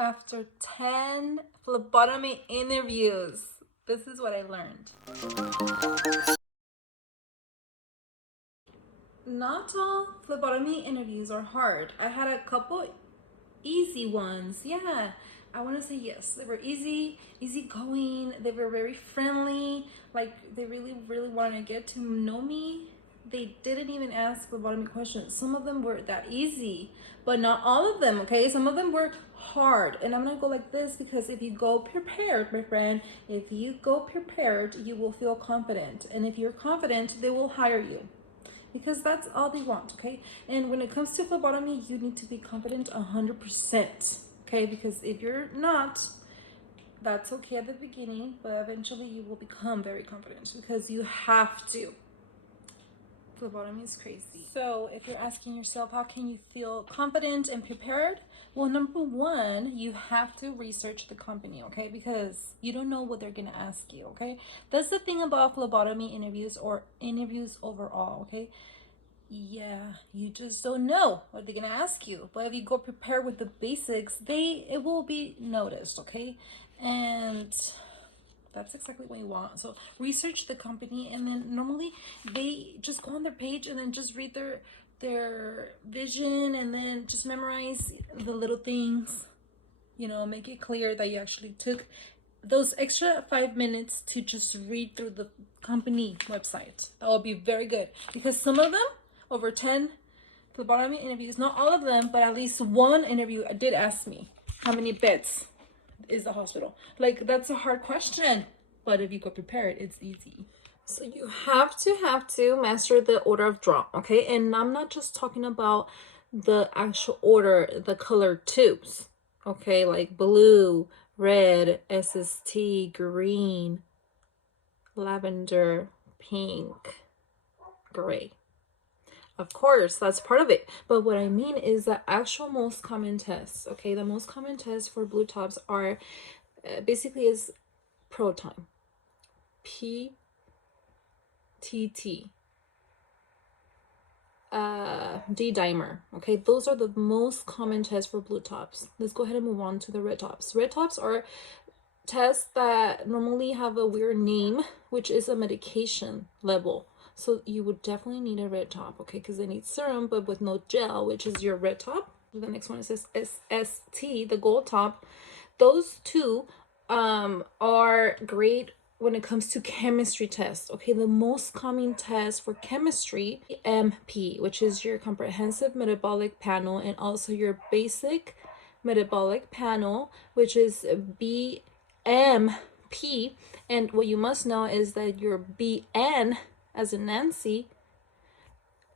After 10 phlebotomy interviews, this is what I learned. Not all phlebotomy interviews are hard. I had a couple easy ones. Yeah, I want to say yes. They were easy going. They were very friendly. Like, they really wanted to get to know me. They didn't even ask phlebotomy questions. Some of them were that easy, but not all of them, okay? Some of them were hard. And I'm gonna go like this because if you go prepared, my friend, if you go prepared, you will feel confident. And if you're confident, they will hire you, because that's all they want, okay? And when it comes to phlebotomy, you need to be confident 100%, okay? Because if you're not, that's okay at the beginning, but eventually you will become very confident because you have to. Phlebotomy is crazy. So if you're asking yourself, how can you feel confident and prepared? Well, number one, you have to research the company, okay? Because you don't know what they're gonna ask you, okay? That's the thing about phlebotomy interviews or interviews overall, okay? Yeah, you just don't know what they're gonna ask you. But if you go prepared with the basics, it will be noticed, okay? And that's exactly what you want. So research the company, and then normally they just go on their page and then just read their vision, and then just memorize the little things, make it clear that you actually took those extra 5 minutes to just read through the company website. That will be very good, because some of them, over 10 phlebotomy interviews, not all of them, but at least one interview did ask me, how many beds is the hospital? Like, that's a hard question, but if you go prepared, it's easy. So you have to master the order of draw, okay? And I'm not just talking about the actual order, the color tubes, okay? Like blue, red, SST, green, lavender, pink, gray. Of course, that's part of it. But what I mean is the actual most common tests, okay? The most common tests for blue tops are basically is proton, PTT, D-dimer, okay? Those are the most common tests for blue tops. Let's go ahead and move on to the red tops. Red tops are tests that normally have a weird name, which is a medication level. So you would definitely need a red top, okay? Because they need serum, but with no gel, which is your red top. The next one is SST, the gold top. Those two are great when it comes to chemistry tests, okay? The most common test for chemistry, MP, which is your comprehensive metabolic panel, and also your basic metabolic panel, which is BMP. And what you must know is that your BN, as in Nancy,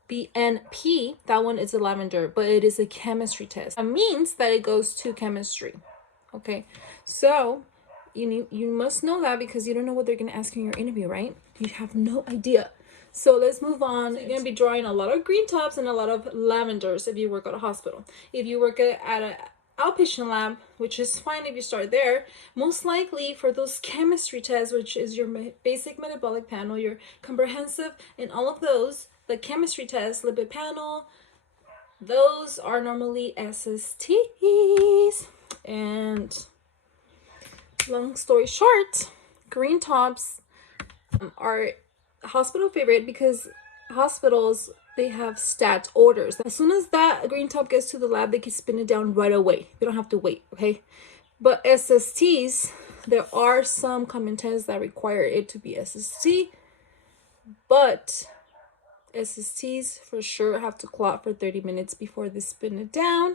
BNP, that one is a lavender, but it is a chemistry test. That means that it goes to chemistry, okay? So you must know that, because you don't know what they're going to ask you in your interview, right? You have no idea. So let's move on. So you're going to be drawing a lot of green tops and a lot of lavenders if you work at a hospital. If you work at an outpatient lab, which is fine if you start there, most likely for those chemistry tests, which is your basic metabolic panel, your comprehensive, and all of those, the chemistry test, lipid panel, those are normally SSTs. And long story short, green tops are hospital favorite, because hospitals, they have stat orders. As soon as that green top gets to the lab, they can spin it down right away. They don't have to wait, okay? But SSTs, there are some common tests that require it to be SST, but SSTs for sure have to clot for 30 minutes before they spin it down.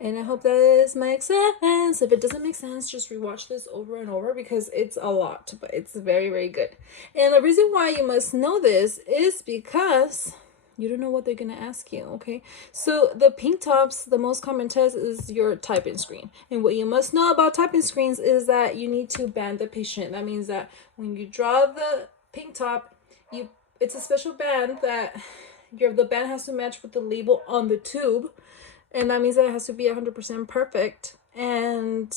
And I hope that this makes sense. If it doesn't make sense, just rewatch this over and over, because it's a lot, but it's very good. And the reason why you must know this is because you don't know what they're gonna ask you, okay? So the pink tops, the most common test is your typing screen. And what you must know about typing screens is that you need to band the patient. That means that when you draw the pink top, it's a special band that the band has to match with the label on the tube. And that means that it has to be 100% perfect. And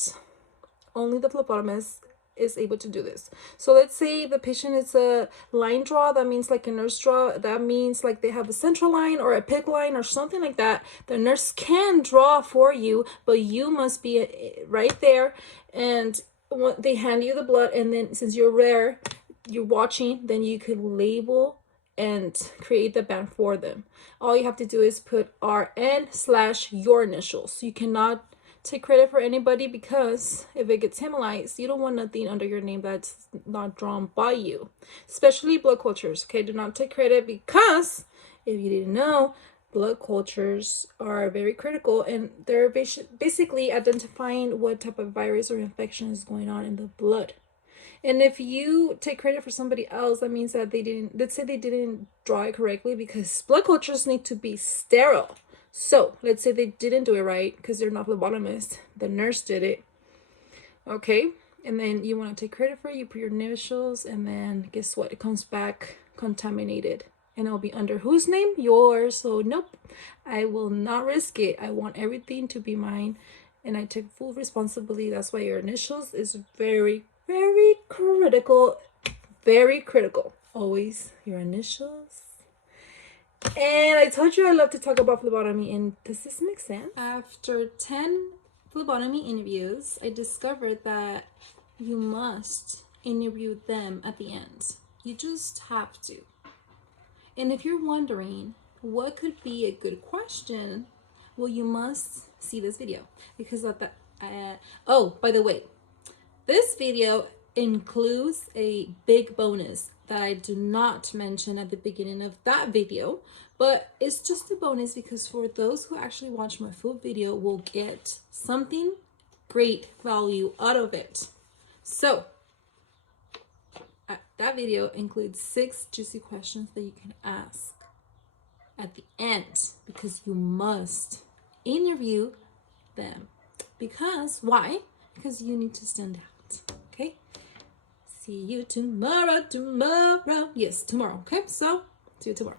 only the phlebotomist is able to do this. So let's say the patient is a line draw, that means like a nurse draw, that means like they have a central line or a pick line or something like that. The nurse can draw for you, but you must be right there, and they hand you the blood, and then since you're watching, then you could label and create the band for them. All you have to do is put RN/your initials. You cannot take credit for anybody, because if it gets hemolyzed, you don't want nothing under your name that's not drawn by you, especially blood cultures. Okay, do not take credit, because if you didn't know, blood cultures are very critical, and they're basically identifying what type of virus or infection is going on in the blood. And if you take credit for somebody else, that means that let's say they didn't draw it correctly, because blood cultures need to be sterile. So let's say they didn't do it right because they're not phlebotomist, the nurse did it. Okay, and then you want to take credit for it, you put your initials, and then guess what? It comes back contaminated, and it'll be under whose name? Yours. So nope, I will not risk it. I want everything to be mine, and I take full responsibility. That's why your initials is very, very critical. Very critical. Always your initials. And I told you I love to talk about phlebotomy, and does this make sense? After 10 phlebotomy interviews, I discovered that you must interview them at the end. You just have to. And if you're wondering what could be a good question, well, you must see this video, because oh, by the way, this video includes a big bonus that I do not mention at the beginning of that video, but it's just a bonus because for those who actually watch my full video will get something great value out of it. So that video includes 6 juicy questions that you can ask at the end, because you must interview them. Because why? Because you need to stand out. Okay, see you tomorrow. Yes, tomorrow. Okay, so see you tomorrow.